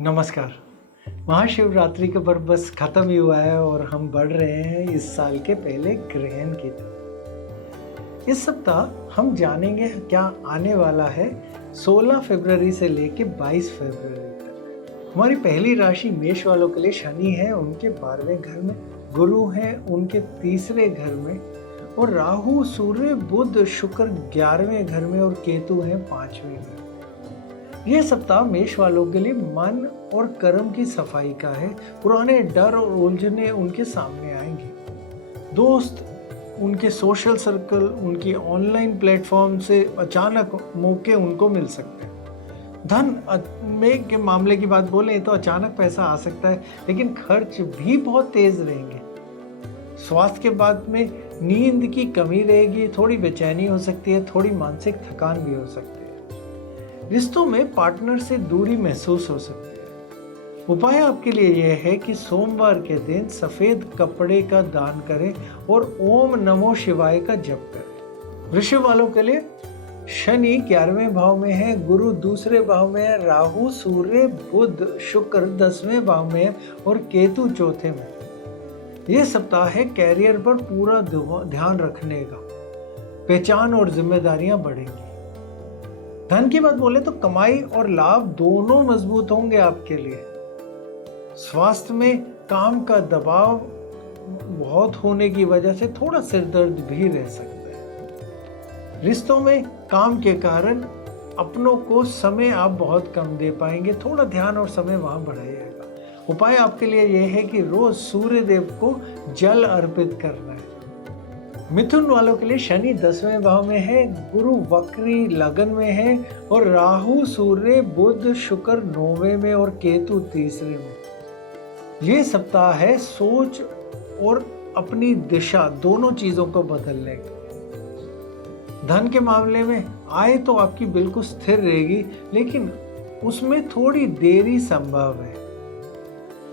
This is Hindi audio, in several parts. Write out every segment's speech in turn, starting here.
नमस्कार। महाशिवरात्रि का पर्व बस खत्म ही हुआ है और हम बढ़ रहे हैं इस साल के पहले ग्रहण की तरफ। इस सप्ताह हम जानेंगे क्या आने वाला है 16 फरवरी से लेके 22 फरवरी तक। हमारी पहली राशि मेष वालों के लिए शनि है, उनके 12वें घर में, गुरु है उनके तीसरे घर में, और राहु सूर्य बुध शुक्र 11वें घर में और केतु है 5वें घर में। यह सप्ताह मेष वालों के लिए मन और कर्म की सफाई का है। पुराने डर और उलझने उनके सामने आएंगे। दोस्त, उनके सोशल सर्कल, उनकी ऑनलाइन प्लेटफॉर्म से अचानक मौके उनको मिल सकते हैं। धन में के मामले की बात बोलें तो अचानक पैसा आ सकता है, लेकिन खर्च भी बहुत तेज रहेंगे। स्वास्थ्य के बाद में नींद की कमी रहेगी, थोड़ी बेचैनी हो सकती है, थोड़ी मानसिक थकान भी हो सकती है। रिश्तों में पार्टनर से दूरी महसूस हो सकती है। उपाय आपके लिए यह है कि सोमवार के दिन सफेद कपड़े का दान करें और ओम नमो शिवाय का जप करें। वृषभ वालों के लिए शनि 11वें भाव में है, गुरु दूसरे भाव में है, राहु सूर्य बुध शुक्र 10वें भाव में है और केतु चौथे में। यह सप्ताह है कैरियर पर पूरा ध्यान रखने का। पहचान और जिम्मेदारियां बढ़ेंगी। धन की बात बोले तो कमाई और लाभ दोनों मजबूत होंगे आपके लिए। स्वास्थ्य में काम का दबाव बहुत होने की वजह से थोड़ा सिर दर्द भी रह सकता है। रिश्तों में काम के कारण अपनों को समय आप बहुत कम दे पाएंगे, थोड़ा ध्यान और समय वहां बढ़ाइएगा। उपाय आपके लिए यह है कि रोज सूर्य देव को जल अर्पित करना है। मिथुन वालों के लिए शनि 10वें भाव में है, गुरु वक्री लगन में है और राहु सूर्य बुध शुक्र 9वें में और केतु तीसरे में। ये सप्ताह है सोच और अपनी दिशा दोनों चीजों को बदलने का। धन के मामले में आय तो आपकी बिल्कुल स्थिर रहेगी, लेकिन उसमें थोड़ी देरी संभव है।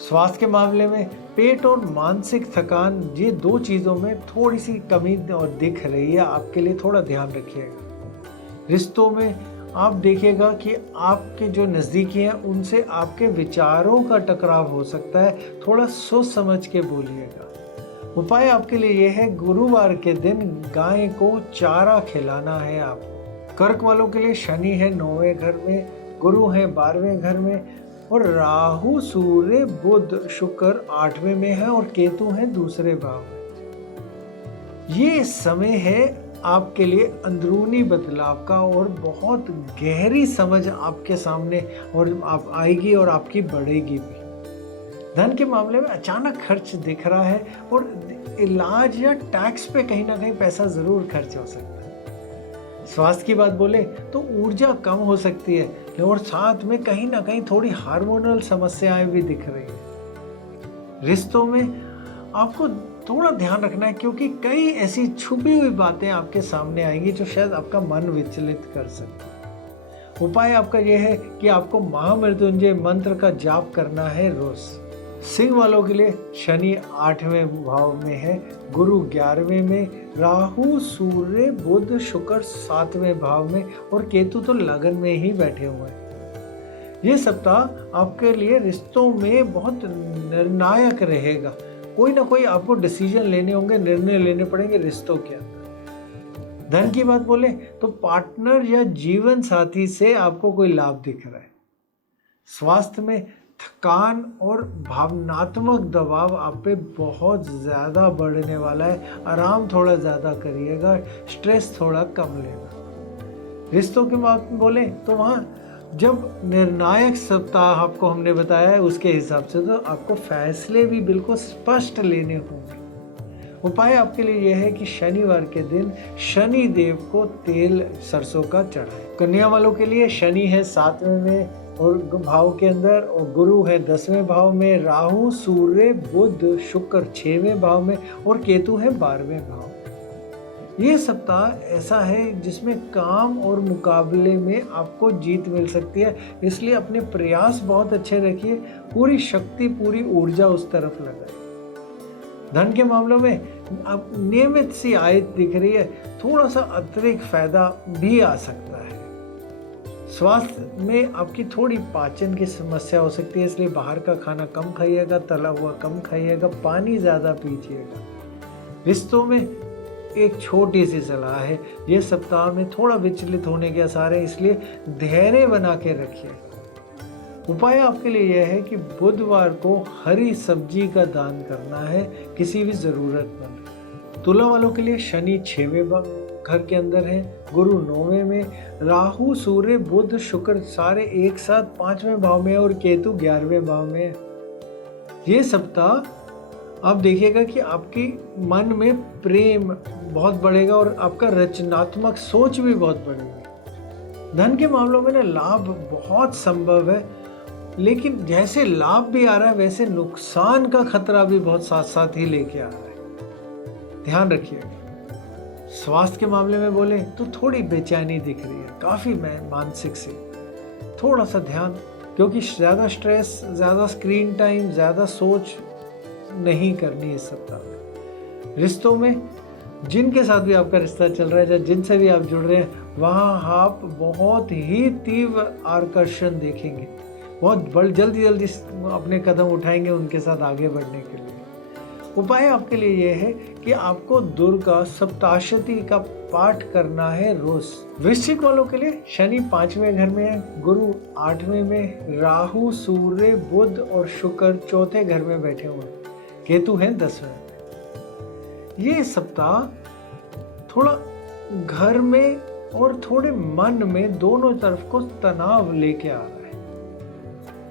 स्वास्थ्य के मामले में पेट और मानसिक थकान, ये दो चीजों में थोड़ी सी कमी और दिख रही है, आपके लिए थोड़ा ध्यान रखिएगा। रिश्तों में आप देखिएगा कि आपके जो नजदीकी हैं उनसे आपके विचारों का टकराव हो सकता है, थोड़ा सोच समझ के बोलिएगा। उपाय आपके लिए यह है गुरुवार के दिन गाय को चारा खिलाना है आपको। कर्क वालों के लिए शनि है 9वें घर में, गुरु है 12वें घर में और राहु सूर्य बुध शुक्र 8वें में है और केतु है दूसरे भाव में। ये समय है आपके लिए अंदरूनी बदलाव का और बहुत गहरी समझ आपके सामने और आप आएगी और आपकी बढ़ेगी भी। धन के मामले में अचानक खर्च दिख रहा है और इलाज या टैक्स पे कहीं ना कहीं पैसा जरूर खर्च हो सकता है। स्वास्थ्य की बात बोले तो ऊर्जा कम हो सकती है और साथ में कहीं ना कहीं थोड़ी हार्मोनल समस्याएं भी दिख रही है। रिश्तों में आपको थोड़ा ध्यान रखना है, क्योंकि कई ऐसी छुपी हुई बातें आपके सामने आएंगी जो शायद आपका मन विचलित कर सकती है। उपाय आपका यह है कि आपको महामृत्युंजय मंत्र का जाप करना है रोज। सिंह वालों के लिए शनि 8वें भाव में है, गुरु 11वें में, राहु सूर्य बुध शुक्र 7वें भाव में और केतु तो लगन में ही बैठे हुए हैं। ये सप्ताह आपके लिए रिश्तों में बहुत निर्णायक रहेगा। कोई ना कोई आपको डिसीजन लेने होंगे, निर्णय लेने पड़ेंगे रिश्तों के अंदर। धन की बात बोले तो पार्टनर या जीवन साथी से आपको कोई लाभ दिख रहा है। स्वास्थ्य में थकान और भावनात्मक दबाव आप पे बहुत ज़्यादा बढ़ने वाला है। आराम थोड़ा ज़्यादा करिएगा, स्ट्रेस थोड़ा कम लेगा। रिश्तों की बात बोले तो वहाँ जब निर्णायक सप्ताह आपको हमने बताया है, उसके हिसाब से तो आपको फैसले भी बिल्कुल स्पष्ट लेने होंगे। उपाय आपके लिए यह है कि शनिवार के दिन शनि देव को तेल सरसों का चढ़ाएं। कन्या वालों के लिए शनि है 7वें में और भाव के अंदर और गुरु है 10वें भाव में, राहु सूर्य बुध शुक्र 6वें भाव में और केतु है 12वें भाव। ये सप्ताह ऐसा है जिसमें काम और मुकाबले में आपको जीत मिल सकती है, इसलिए अपने प्रयास बहुत अच्छे रखिए, पूरी शक्ति पूरी ऊर्जा उस तरफ लगाइए। धन के मामलों में अब नियमित सी आय दिख रही है, थोड़ा सा अतिरिक्त फायदा भी आ सकता है। स्वास्थ्य में आपकी थोड़ी पाचन की समस्या हो सकती है, इसलिए बाहर का खाना कम खाइएगा, तला हुआ कम खाइएगा, पानी ज़्यादा पीजिएगा। रिश्तों में एक छोटी सी सलाह है, ये सप्ताह में थोड़ा विचलित होने के आसार है, इसलिए धैर्य बना के रखिए। उपाय आपके लिए यह है कि बुधवार को हरी सब्जी का दान करना है किसी भी ज़रूरतमंद। तुला वालों के लिए शनि 6वें घर के अंदर है, गुरु 9वें में, राहु सूर्य बुध शुक्र सारे एक साथ 5वें भाव में और केतु 11वें भाव में है। ये सप्ताह आप देखिएगा कि आपकी मन में प्रेम बहुत बढ़ेगा और आपका रचनात्मक सोच भी बहुत बढ़ेगी। धन के मामलों में ना लाभ बहुत संभव है, लेकिन जैसे लाभ भी आ रहा है वैसे नुकसान का खतरा भी बहुत साथ साथ ही लेके आ रहा है, ध्यान रखिएगा। स्वास्थ्य के मामले में बोले तो थोड़ी बेचैनी दिख रही है, काफ़ी मानसिक से थोड़ा सा ध्यान, क्योंकि ज़्यादा स्ट्रेस, ज़्यादा स्क्रीन टाइम, ज़्यादा सोच नहीं करनी इस सप्ताह में। रिश्तों में जिनके साथ भी आपका रिश्ता चल रहा है या जिनसे भी आप जुड़ रहे हैं, वहाँ आप बहुत ही तीव्र आकर्षण देखेंगे, बहुत जल्दी अपने कदम उठाएंगे उनके साथ आगे बढ़ने के लिए। उपाय आपके लिए यह है कि आपको दुर्गा सप्ताशती का पाठ करना है रोज। वृश्चिक वालों के लिए शनि 5वें घर में है, गुरु 8वें में, राहु सूर्य बुध और शुक्र 4थे घर में बैठे हुए हैं, केतु है 10वें में। ये सप्ताह थोड़ा घर में और थोड़े मन में दोनों तरफ को तनाव लेके आ रहा है।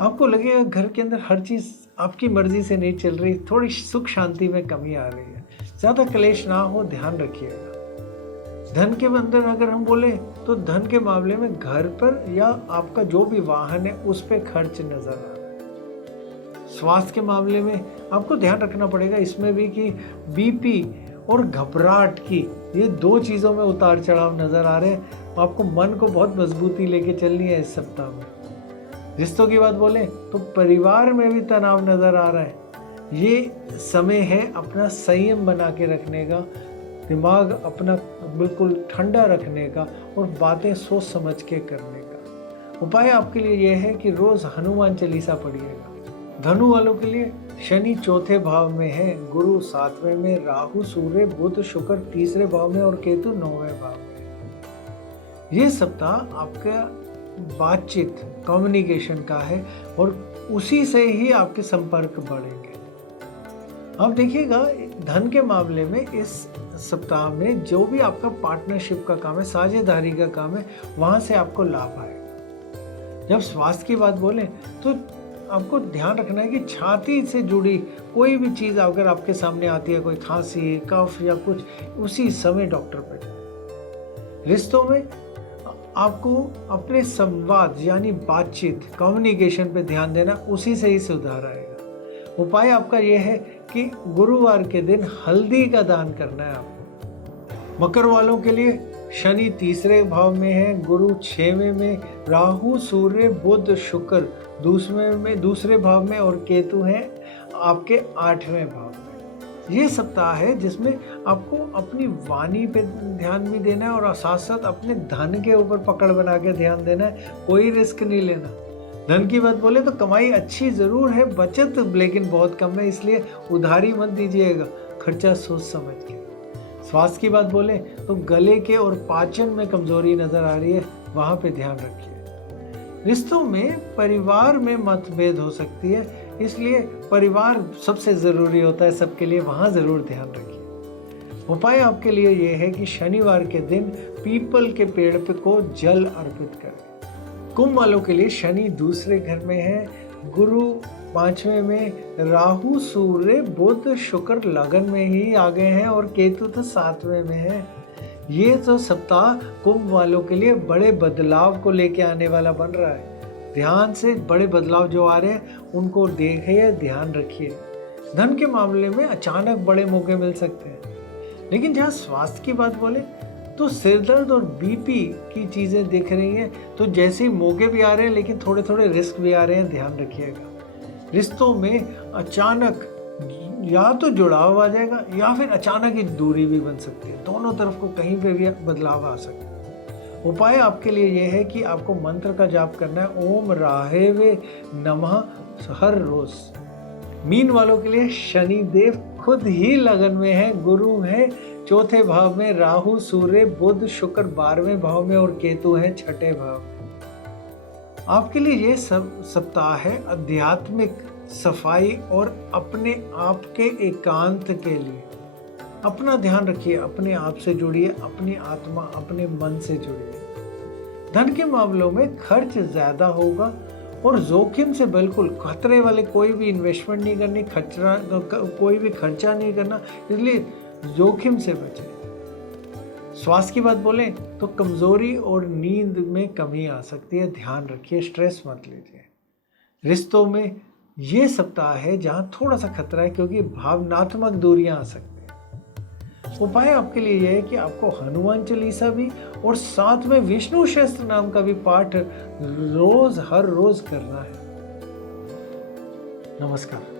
आपको लगेगा घर के अंदर हर चीज़ आपकी मर्जी से नहीं चल रही, थोड़ी सुख शांति में कमी आ रही है, ज़्यादा क्लेश ना हो, ध्यान रखिएगा। धन के अंदर अगर हम बोले तो धन के मामले में घर पर या आपका जो भी वाहन है उस पर खर्च नजर आ रहा है। स्वास्थ्य के मामले में आपको ध्यान रखना पड़ेगा इसमें भी कि बीपी और घबराहट की ये 2 चीज़ों में उतार चढ़ाव नजर आ रहे हैं। आपको मन को बहुत मजबूती लेके चलनी है इस सप्ताह में। रिश्तों की बात बोले तो परिवार में भी तनाव नजर आ रहा है। ये समय है अपना संयम बना के रखने का, दिमाग अपना बिल्कुल ठंडा रखने का और बातें सोच समझ के करने का। उपाय आपके लिए यह है कि रोज हनुमान चालीसा पढ़िएगा। धनु वालों के लिए शनि 4थे भाव में है, गुरु 7वें में, राहु सूर्य बुध शुक्र 3रे भाव में और केतु 9वें भाव में। ये सप्ताह आपका बातचीत कम्युनिकेशन का है और उसी से ही आपके संपर्क बढ़ेंगे। अब देखिएगा धन के मामले में इस सप्ताह में जो भी आपका पार्टनरशिप का काम है, साझेदारी का काम है, वहां से आपको लाभ आएगा। जब स्वास्थ्य की बात बोले तो आपको ध्यान रखना है कि छाती से जुड़ी कोई भी चीज़ अगर आपके सामने आती है, कोई खांसी, कफ या कुछ, उसी समय डॉक्टर पर जाए। रिश्तों में आपको अपने संवाद यानी बातचीत कम्युनिकेशन पे ध्यान देना, उसी से ही सुधार आएगा। उपाय आपका यह है कि गुरुवार के दिन हल्दी का दान करना है आपको। मकर वालों के लिए शनि 3रे भाव में है, गुरु 6वें में, राहु सूर्य बुध शुक्र 2रे भाव में और केतु है आपके 8वें भाव में। ये सप्ताह है जिसमें आपको अपनी वाणी पे ध्यान भी देना है और साथ साथ अपने धन के ऊपर पकड़ बना के ध्यान देना है, कोई रिस्क नहीं लेना। धन की बात बोले तो कमाई अच्छी ज़रूर है, बचत लेकिन बहुत कम है, इसलिए उधारी मत दीजिएगा, खर्चा सोच समझ के। स्वास्थ्य की बात बोले तो गले के और पाचन में कमजोरी नज़र आ रही है, वहाँ पे ध्यान रखिए। रिश्तों में परिवार में मतभेद हो सकती है, इसलिए परिवार सबसे ज़रूरी होता है सबके लिए, वहाँ ज़रूर ध्यान रखिए। उपाय आपके लिए ये है कि शनिवार के दिन पीपल के पेड़ पे को जल अर्पित करें। कुंभ वालों के लिए शनि 2रे घर में है, गुरु 5वें में, राहु सूर्य बुध शुक्र लगन में ही आ गए हैं और केतु तो 7वें में है। ये तो सप्ताह कुंभ वालों के लिए बड़े बदलाव को लेके आने वाला बन रहा है। ध्यान से बड़े बदलाव जो आ रहे हैं उनको देखिए, ध्यान रखिए। धन के मामले में अचानक बड़े मौके मिल सकते हैं, लेकिन जहाँ स्वास्थ्य की बात बोले तो सिरदर्द और बीपी की चीज़ें दिख रही हैं, तो जैसे ही मौके भी आ रहे हैं लेकिन थोड़े थोड़े रिस्क भी आ रहे हैं, ध्यान रखिएगा। रिश्तों में अचानक या तो जुड़ाव आ जाएगा या फिर अचानक ही दूरी भी बन सकती है, दोनों तरफ को कहीं पे भी बदलाव आ सकता है। उपाय आपके लिए यह है कि आपको मंत्र का जाप करना है, ओम राहेवे नमः, हर रोज। मीन वालों के लिए शनि देव खुद ही लगन में है, गुरु है चौथे भाव में, राहु सूर्य बुध शुक्र 12वें भाव में और केतु है छठे भाव में। आपके लिए ये सब सप्ताह है आध्यात्मिक सफाई और अपने आप के एकांत के लिए। अपना ध्यान रखिए, अपने आप से जुड़िए, अपनी आत्मा अपने मन से जुड़िए। धन के मामलों में खर्च ज्यादा होगा और जोखिम से बिल्कुल खतरे वाले कोई भी इन्वेस्टमेंट नहीं करनी, कोई भी खर्चा नहीं करना, इसलिए जोखिम से बचें। स्वास्थ्य की बात बोलें तो कमजोरी और नींद में कमी आ सकती है, ध्यान रखिए, स्ट्रेस मत लीजिए। रिश्तों में ये सप्ताह है जहां थोड़ा सा खतरा है क्योंकि भावनात्मक दूरियां आ सकती हैं। उपाय आपके लिए यह है कि आपको हनुमान चालीसा भी और साथ में विष्णु सहस्त्र नाम का भी पाठ हर रोज करना है। नमस्कार।